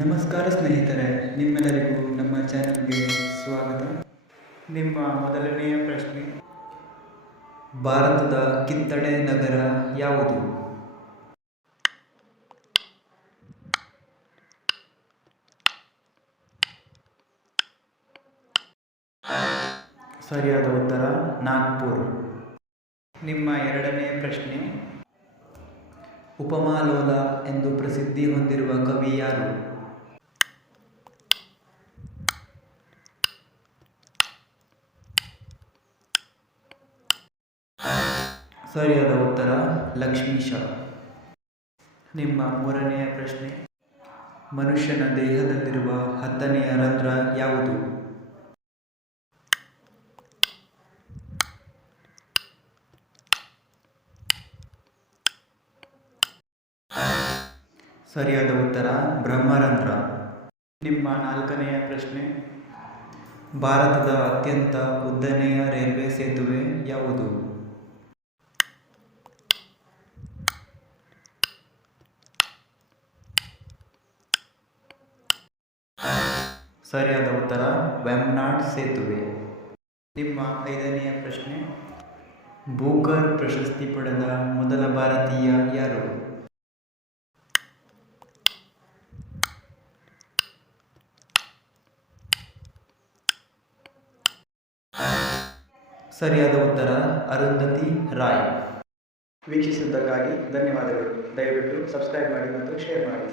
ನಮಸ್ಕಾರ ಸ್ನೇಹಿತರೆ, ನಿಮ್ಮೆಲ್ಲರಿಗೂ ನಮ್ಮ ಚಾನೆಲ್ಗೆ ಸ್ವಾಗತ. ನಿಮ್ಮ ಮೊದಲನೆಯ ಪ್ರಶ್ನೆ, ಭಾರತದ ಕಿತ್ತಳೆ ನಗರ ಯಾವುದು? ಸರಿಯಾದ ಉತ್ತರ ನಾಗ್ಪುರ್. ನಿಮ್ಮ ಎರಡನೆಯ ಪ್ರಶ್ನೆ, ಉಪಮಾಲೋಲ ಎಂದು ಪ್ರಸಿದ್ಧಿ ಹೊಂದಿರುವ ಕವಿ ಯಾರು? ಸರಿಯಾದ ಉತ್ತರ ಲಕ್ಷ್ಮೀಶ. ನಿಮ್ಮ ಮೂರನೆಯ ಪ್ರಶ್ನೆ, ಮನುಷ್ಯನ ದೇಹದಲ್ಲಿರುವ 10ನೆಯ ರಂಧ್ರ ಯಾವುದು? ಸರಿಯಾದ ಉತ್ತರ ಬ್ರಹ್ಮರಂಧ್ರ. ನಿಮ್ಮ ನಾಲ್ಕನೆಯ ಪ್ರಶ್ನೆ, ಭಾರತದ ಅತ್ಯಂತ ಉದ್ದನೆಯ ರೈಲ್ವೆ ಸೇತುವೆ ಯಾವುದು? ಸರಿಯಾದ ಉತ್ತರ ವೆಂಬನಾಡ್ ಸೇತುವೆ. ನಿಮ್ಮ ಐದನೆಯ ಪ್ರಶ್ನೆ, ಬೂಕರ್ ಪ್ರಶಸ್ತಿ ಪಡೆದ ಮೊದಲ ಭಾರತೀಯ ಯಾರು? ಸರಿಯಾದ ಉತ್ತರ ಅರುಂಧತಿ ರಾಯ್. ವೀಕ್ಷಿಸಿದ್ದಕ್ಕಾಗಿ ಧನ್ಯವಾದಗಳು. ದಯವಿಟ್ಟು ಸಬ್ಸ್ಕ್ರೈಬ್ ಮಾಡಿ ಮತ್ತು ಶೇರ್ ಮಾಡಿ.